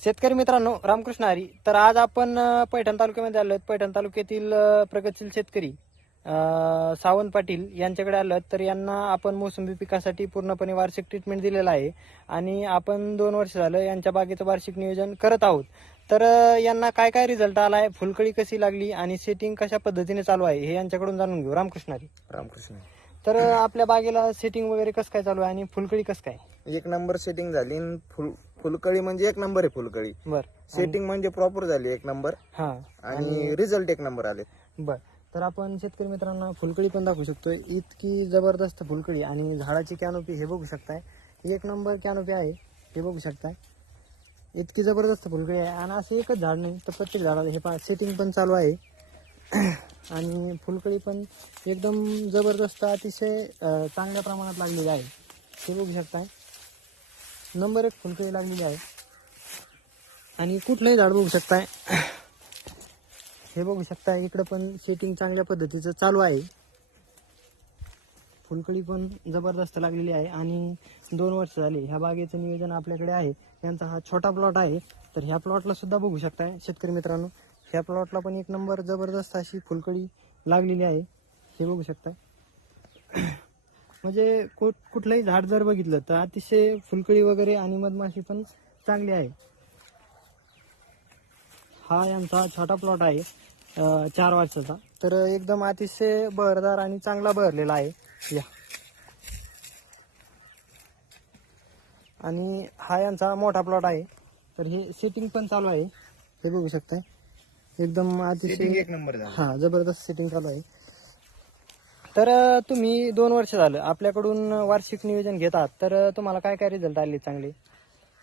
शेतकरी मित्रांनो, रामकृष्ण हरी. तर आज आपण पैठण तालुक्यामध्ये आलो. पैठण तालुक्यातील प्रगतशील शेतकरी सावंत पाटील यांच्याकडे आलो. तर यांना आपण मोसंबी पिकासाठी पूर्णपणे वार्षिक ट्रीटमेंट दिलेला आहे आणि आपण 2 वर्ष झालं यांच्या बागेचं वार्षिक नियोजन करत आहोत. तर यांना काय काय रिझल्ट आलाय, फुलकळी कशी लागली आणि सेटिंग कशा पद्धतीने चालू आहे हे यांच्याकडून जाणून घेऊ. रामकृष्ण हरी. रामकृष्ण. तर आपल्या बागेला सेटिंग वगैरे कसं काय चालू आहे आणि फुलकळी कसं काय? एक नंबर सेटिंग झाली आणि फुलकळी म्हणजे एक नंबर आहे. फुलकळी बर, सेटिंग म्हणजे प्रॉपर झाली एक नंबर. हा, आणि रिझल्ट एक नंबर आले. बर. तर आपण शेतकरी मित्रांना फुलकळी पण दाखवू शकतोय. इतकी जबरदस्त फुलकळी आणि झाडाची कॅनोपी हे बघू शकताय. एक नंबर कॅनोपी आहे, हे बघू शकताय. इतकी जबरदस्त फुलकळी आहे आणि असं एकच झाड नाही तर प्रत्येक झाडाला हे सेटिंग पण चालू आहे आणि फुलकळी पण एकदम जबरदस्त अतिशय चांगल्या प्रमाणात लागलेली आहे. हे बघू शकताय. नंबर 1 फुलकळी लागलेली आहे आणि कुठलंही झाड बघू शकताय. हे बघू शकताय, इकडं पण सेटिंग चांगल्या पद्धतीचं चालू आहे. फुलकळी पण जबरदस्त लागलेली आहे आणि 2 वर्ष झाली ह्या बागेचं नियोजन आपल्याकडे आहे. यांचा हा छोटा प्लॉट आहे. तर ह्या प्लॉटला सुद्धा बघू शकताय शेतकरी मित्रांनो. ह्या प्लॉटला पण एक नंबर जबरदस्त अशी फुलकळी लागलेली आहे. हे बघू शकताय. म्हणजे कुठलंही झाड जर बघितलं तर अतिशय फुलकळी वगैरे आणि मधमाशी पण चांगली आहे. हा यांचा छोटा प्लॉट आहे 4 वर्षाचा. तर एकदम अतिशय बहरदार आणि चांगला बहरलेला आहे. या आणि हा यांचा मोठा प्लॉट आहे. तर हे सेटिंग पण चालू आहे. हे बघू शकताय. एकदम अतिशय एक नंबर झाला. हा जबरदस्त सेटिंग चालू आहे. तर तुम्ही 2 वर्ष झालं आपल्याकडून वार्षिक नियोजन घेतात. तर तुम्हाला काय काय रिझल्ट आले चांगले?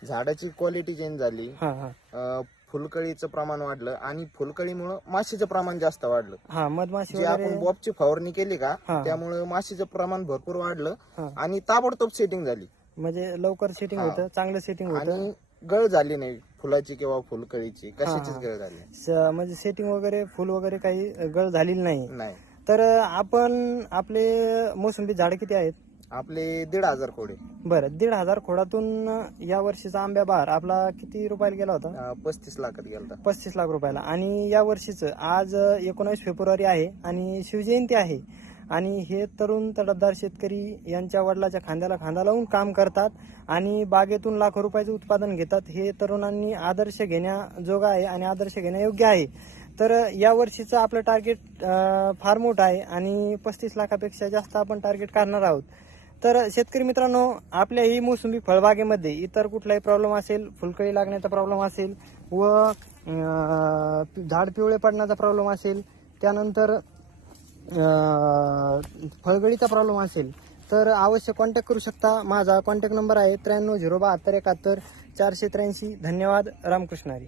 झाडाची क्वालिटी चेंज झाली. हा हा फुलकळीचं प्रमाण वाढलं आणि फुलकळीमुळे माशीचं प्रमाण जास्त वाढलं. हा मधमाशी जे आपण बॉबची फवारणी केली का हा. त्यामुळे माशीचं प्रमाण भरपूर वाढलं हा. आणि ताबडतोब सेटिंग झाली. म्हणजे लवकर सेटिंग हा. होतं, चांगलं सेटिंग होतं आणि गळ झाली नाही फुलाची किंवा फुलकळीची, कशाचीच गळ झाली म्हणजे सेटिंग वगैरे फुल वगैरे काही गळ झालेली नाही. नाही. तर आपण आपले मोसंबी झाड किती आहेत? आपले 1,500 खोडे. बरं, 1,500 खोडातून या वर्षीचा आंब्या बहार आपला किती रुपयाला गेला होता? 35 लाखात गेला. 35 लाख रुपयाला. आणि या वर्षीचं आज 19 फेब्रुवारी आहे आणि शिवजयंती आहे आणि हे तरुण तडफदार शेतकरी यांच्या वडिलाच्या खांद्याला खांदा लावून काम करतात आणि बागेतून लाखो रुपयाचं उत्पादन घेतात. हे तरुणांनी आदर्श घेण्याजोगं आहे आणि आदर्श घेण्यायोग्य आहे. तर या वर्षीचं आपलं टार्गेट फार मोठं आहे आणि 35 लाखापेक्षा जास्त आपण टार्गेट काढणार आहोत. तर शेतकरी मित्रांनो, आपल्या ही मोसंबी फळबागेमध्ये इतर कुठलाही प्रॉब्लेम असेल, फुलकळी लागण्याचा प्रॉब्लेम असेल व झाड पिवळे पडण्याचा प्रॉब्लेम असेल, त्यानंतर फळगळीचा प्रॉब्लेम असेल तर अवश्य कॉन्टॅक्ट करू शकता. माझा कॉन्टॅक्ट नंबर आहे 93 072 71 483. धन्यवाद. रामकृष्ण हरी.